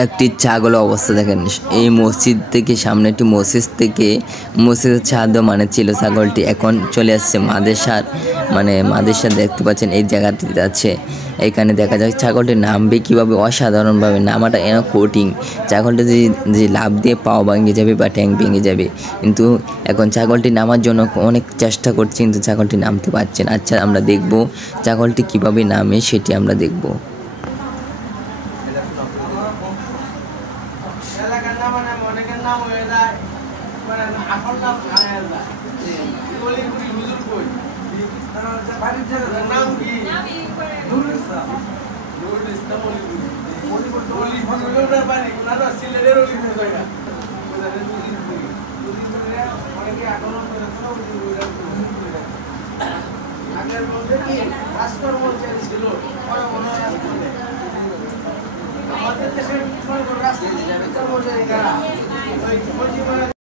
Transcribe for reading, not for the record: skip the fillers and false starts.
একটি ছাগলের অবস্থা দেখেন। এই মসজিদ থেকে সামনে একটি মসজিদের ছাদ মানে ছিল ছাগলটি, এখন চলে আসছে মাদেশার মাদেশা দেখতে পাচ্ছেন এই জায়গাটিতে আছে। এখানে দেখা যায় ছাগলটি নামবে কীভাবে, অসাধারণভাবে নামাটা এন কঠিন। ছাগলটি যে লাফ দিয়ে পাও ভেঙে যাবে বা ট্যাং ভেঙে যাবে, কিন্তু এখন ছাগলটি নামার জন্য অনেক চেষ্টা করছে কিন্তু ছাগলটি নামতে পারছে না। আচ্ছা, আমরা দেখব ছাগলটি কীভাবে নামে, সেটি আমরা দেখব। আমাদের দেশের রাস্তা